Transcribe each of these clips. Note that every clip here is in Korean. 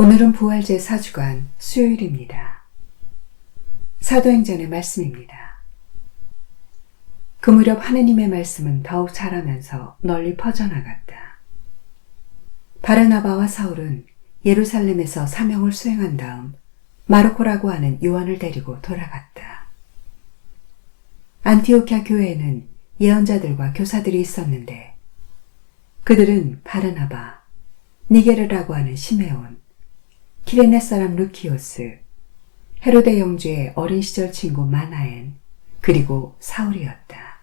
오늘은 부활제 4주간 수요일입니다. 사도행전의 말씀입니다. 그 무렵 하느님의 말씀은 더욱 자라면서 널리 퍼져나갔다. 바르나바와 사울은 예루살렘에서 사명을 수행한 다음 마르코라고 하는 요한을 데리고 돌아갔다. 안티오키아 교회에는 예언자들과 교사들이 있었는데 그들은 바르나바, 니게르라고 하는 시메온, 키레네 사람 루키오스, 헤로데 영주의 어린 시절 친구 마나엔, 그리고 사울이었다.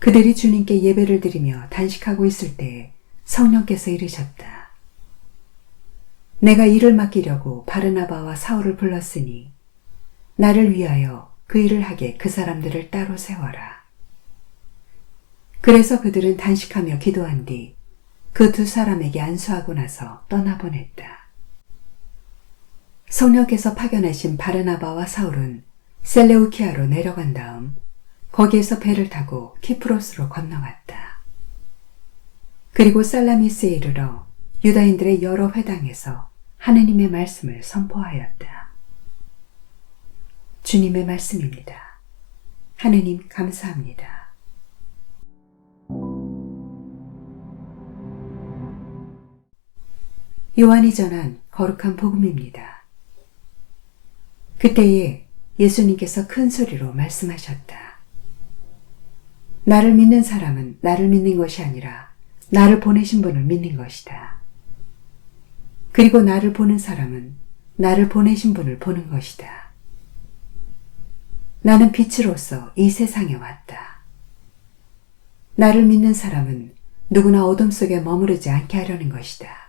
그들이 주님께 예배를 드리며 단식하고 있을 때에 성령께서 이르셨다. 내가 일을 맡기려고 바르나바와 사울을 불렀으니 나를 위하여 그 일을 하게 그 사람들을 따로 세워라. 그래서 그들은 단식하며 기도한 뒤 그 두 사람에게 안수하고 나서 떠나보냈다. 성령께서 파견하신 바르나바와 사울은 셀레우키아로 내려간 다음 거기에서 배를 타고 키프로스로 건너갔다. 그리고 살라미스에 이르러 유다인들의 여러 회당에서 하느님의 말씀을 선포하였다. 주님의 말씀입니다. 하느님 감사합니다. 요한이 전한 거룩한 복음입니다. 그때에 예수님께서 큰 소리로 말씀하셨다. 나를 믿는 사람은 나를 믿는 것이 아니라 나를 보내신 분을 믿는 것이다. 그리고 나를 보는 사람은 나를 보내신 분을 보는 것이다. 나는 빛으로서 이 세상에 왔다. 나를 믿는 사람은 누구나 어둠 속에 머무르지 않게 하려는 것이다.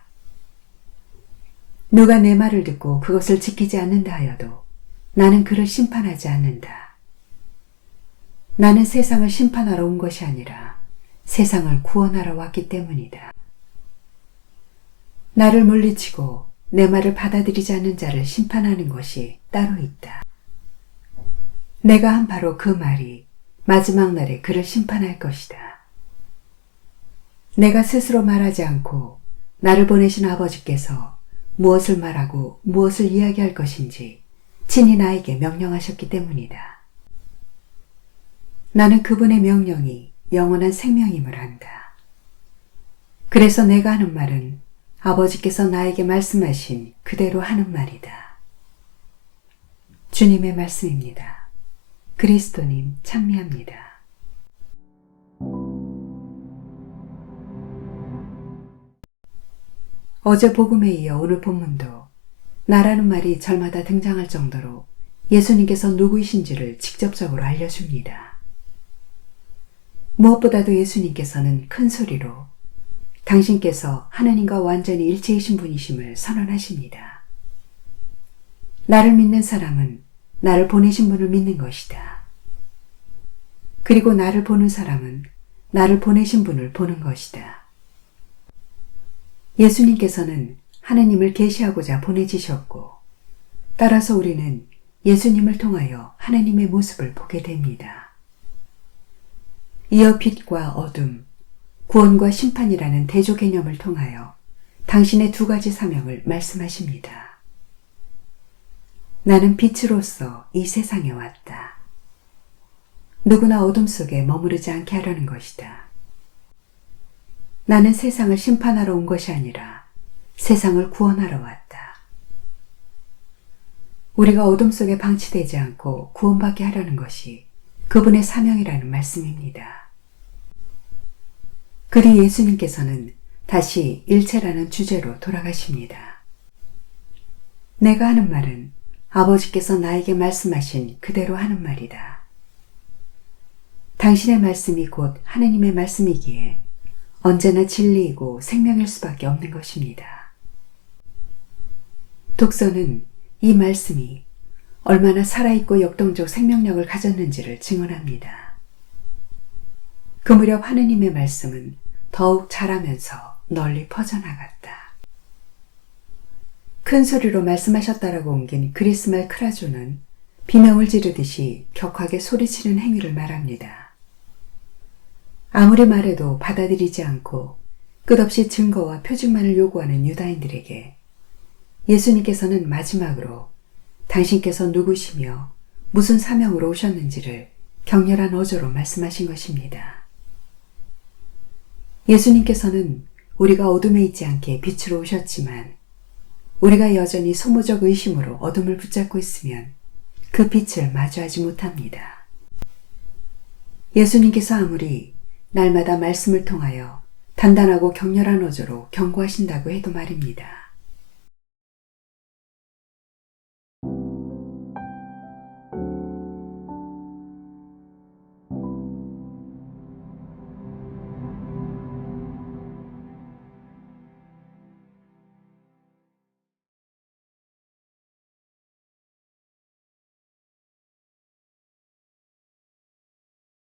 누가 내 말을 듣고 그것을 지키지 않는다 하여도 나는 그를 심판하지 않는다. 나는 세상을 심판하러 온 것이 아니라 세상을 구원하러 왔기 때문이다. 나를 물리치고 내 말을 받아들이지 않는 자를 심판하는 것이 따로 있다. 내가 한 바로 그 말이 마지막 날에 그를 심판할 것이다. 내가 스스로 말하지 않고 나를 보내신 아버지께서 무엇을 말하고 무엇을 이야기할 것인지 친히 나에게 명령하셨기 때문이다. 나는 그분의 명령이 영원한 생명임을 안다. 그래서 내가 하는 말은 아버지께서 나에게 말씀하신 그대로 하는 말이다. 주님의 말씀입니다. 그리스도님 찬미합니다. 어제 복음에 이어 오늘 본문도 나라는 말이 절마다 등장할 정도로 예수님께서 누구이신지를 직접적으로 알려줍니다. 무엇보다도 예수님께서는 큰 소리로 당신께서 하나님과 완전히 일체이신 분이심을 선언하십니다. 나를 믿는 사람은 나를 보내신 분을 믿는 것이다. 그리고 나를 보는 사람은 나를 보내신 분을 보는 것이다. 예수님께서는 하느님을 계시하고자 보내지셨고 따라서 우리는 예수님을 통하여 하느님의 모습을 보게 됩니다. 이어 빛과 어둠, 구원과 심판이라는 대조 개념을 통하여 당신의 두 가지 사명을 말씀하십니다. 나는 빛으로서 이 세상에 왔다. 누구나 어둠 속에 머무르지 않게 하려는 것이다. 나는 세상을 심판하러 온 것이 아니라 세상을 구원하러 왔다. 우리가 어둠 속에 방치되지 않고 구원받게 하려는 것이 그분의 사명이라는 말씀입니다. 그리 예수님께서는 다시 일체라는 주제로 돌아가십니다. 내가 하는 말은 아버지께서 나에게 말씀하신 그대로 하는 말이다. 당신의 말씀이 곧 하느님의 말씀이기에 언제나 진리이고 생명일 수밖에 없는 것입니다. 독서는 이 말씀이 얼마나 살아있고 역동적 생명력을 가졌는지를 증언합니다. 그 무렵 하느님의 말씀은 더욱 자라면서 널리 퍼져나갔다. 큰 소리로 말씀하셨다라고 옮긴 그리스말 크라조는 비명을 지르듯이 격하게 소리치는 행위를 말합니다. 아무리 말해도 받아들이지 않고 끝없이 증거와 표징만을 요구하는 유다인들에게 예수님께서는 마지막으로 당신께서 누구시며 무슨 사명으로 오셨는지를 격렬한 어조로 말씀하신 것입니다. 예수님께서는 우리가 어둠에 있지 않게 빛으로 오셨지만 우리가 여전히 소모적 의심으로 어둠을 붙잡고 있으면 그 빛을 마주하지 못합니다. 예수님께서 아무리 날마다 말씀을 통하여 단단하고 격렬한 어조로 경고하신다고 해도 말입니다.